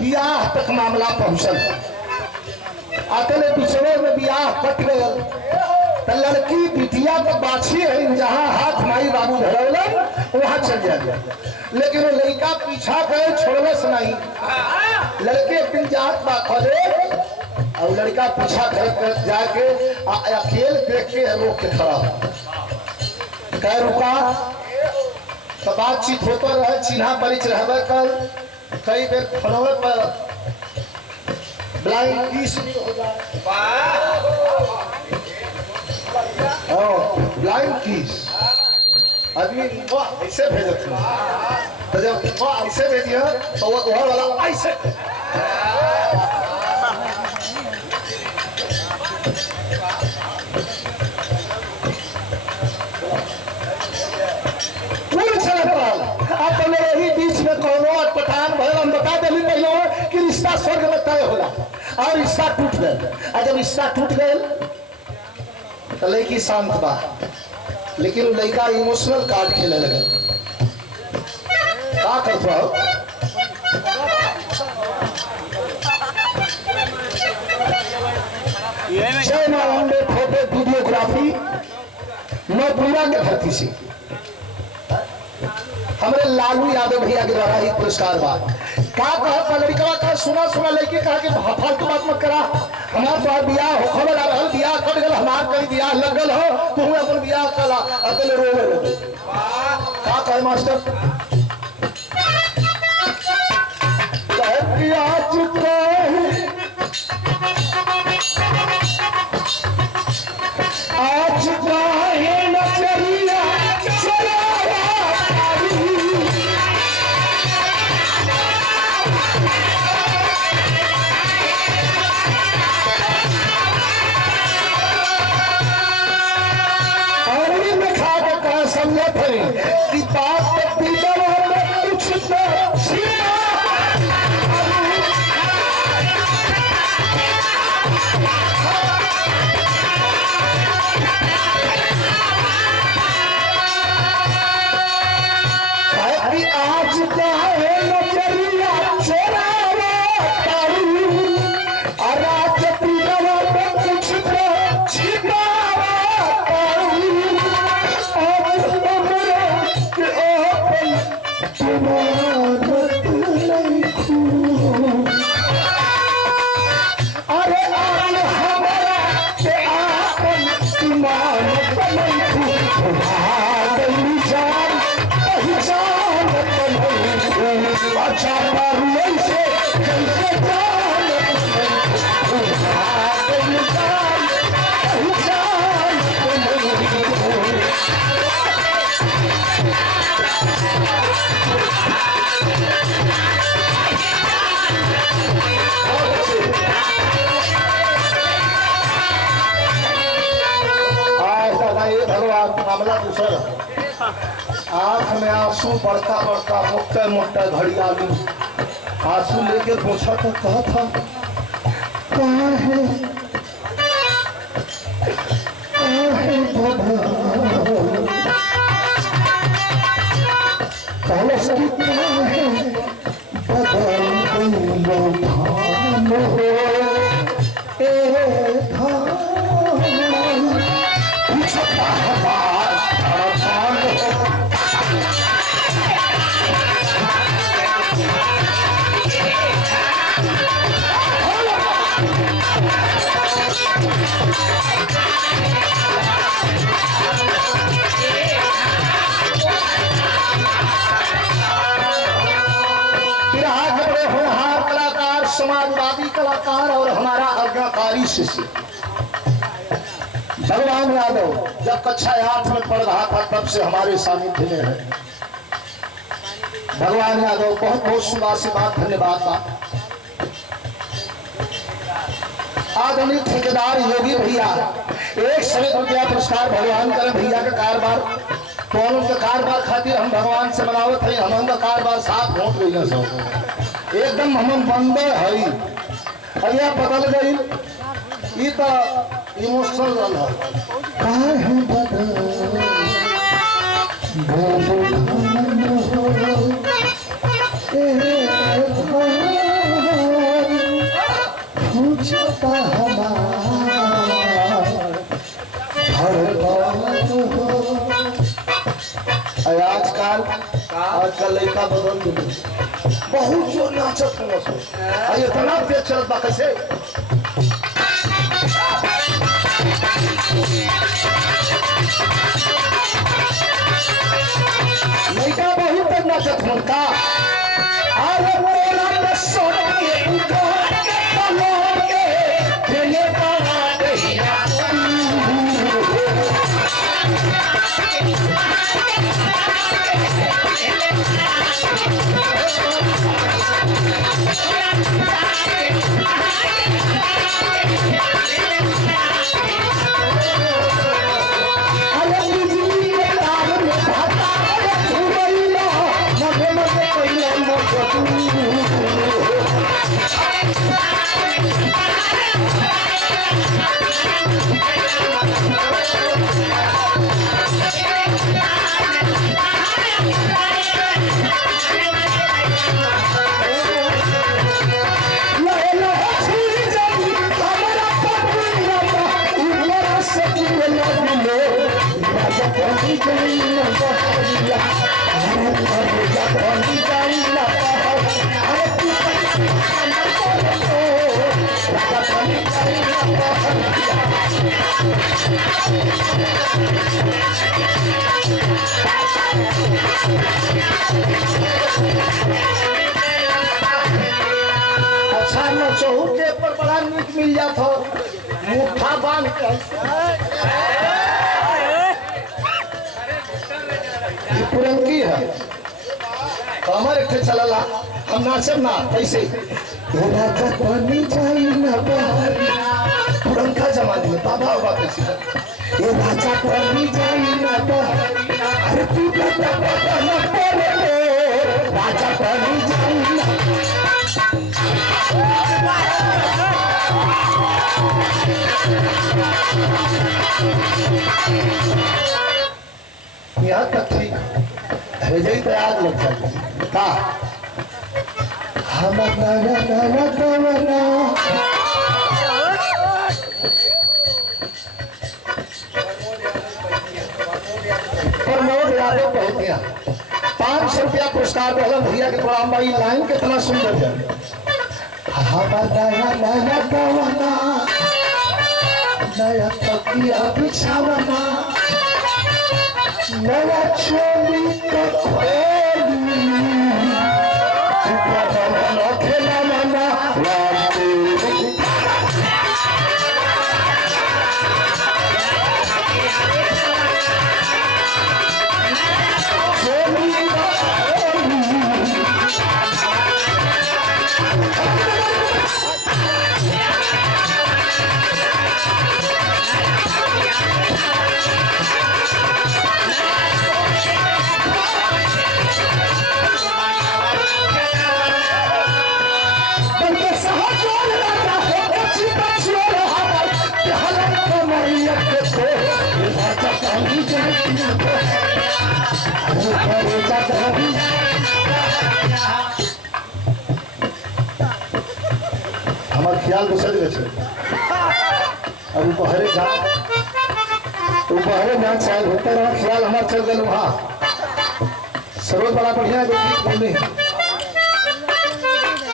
बियाह तक मामला पहुंचल। अतले पिछड़े में बियाह कट गया। तो लड़की बिटिया तो बाछी है, जहाँ हाथ माई बाबू धरौलन वहां चल जाए। लेकिन वो लड़का पीछा करे छोड़लस नहीं। लड़के एक दिन जात बा कॉलेज और लड़का पीछा कर जाके अकेले देख के रोक के खड़ा कह रुका। तो बातचीत होता रहे, चिन्हा परिच रहे कर। कई बेर फोनवे पर ब्लाइंड किस हो जाए, ब्लाइंड किस आदमी ऐसे भेजत है। तो जब ऐसे भेजिए तो वो वाला ऐसे पठान भगवान बता दिली पहले कि रिश्ता स्वर्ग में तय होला और रिश्ता टूट गए। और जब रिश्ता टूट गए तो लड़की शांत बा, लेकिन लड़का इमोशनल कार्ड खेले लगे। क्या करता हो? जय मालंबे फोटो वीडियोग्राफी मैं बुरा के धरती से हमारे लालू यादव भैया के द्वारा ही पुरस्कार बा। क्या कहा लड़का कहा सुना सुना लड़की कहा कि फालतू बात मत करा, हमारे तो बियाह हो खबर आ रहा, बियाह कट गल, हमार कहीं बियाह लग गल हो, तुम अपन बियाह कला अतले रोवे लगे। क्या कहे मास्टर? आज काहे न चलिया कि बात कुछ आज का है नजरिया चोरावा और रात पीड़वा कुछ छिपावा अरे भगवान मामला दूसरा। आंख में आंसू बढ़ता बढ़ता मोटे मोटे घड़ियालू आंसू लेके पूछा तो कहा था कहाँ है समाजवादी कलाकार और हमारा आज्ञाकारी शिष्य भगवान यादव जब कक्षा 8 में पढ़ रहा था तब से हमारे सानिध्य में है। भगवान यादव बहुत बहुत शुभाशीर्वाद धन्यवाद बा। आदरणीय ठेकेदार योगी भैया एक समय रुपया पुरस्कार भगवान करें भैया का कारोबार तो उनके कारोबार खातिर हम भगवान से मनावत है। हम कारोबार साथ घोट गई सब एकदम हम बंदे है और यह बदल गई ये तो इमोशनल रहा पूछता हमार हर बात हो। आजकल लड़का बदल दिले बहुत जो नाचत हो इतना तेज चलत बा कैसे लड़का बहुत तेज नाचत हो का अरे मोरा के सोने के उठोर के पलोर के खेले बना दहिया अच्छा न चहु के पर बड़ा नीक मिल जात हो मुठा बांध के पुरनकी है कमर एक चलला हम नाचब ना कैसे राजा पानी जाई ना पुरनका जमाने में बाबा बाबा कैसे ये राजा पानी जाई ना अरे तू राजा पानी जाई ना यहाँ तक ठीक भेजे तो आग लग जाती का हम प्रमोद यादव कहते हैं 500 रुपया पुरस्कार दिया भैया के प्रणाम भाई लाइन कितना सुंदर है नया तकिया बिछावना नया चोली का खेला मना हमार ख्याल दूसरे जगह से अब उपहरे जान शायद होता रहा ख्याल हमारा चल गए वहाँ सर्वत बड़ा बढ़िया बोले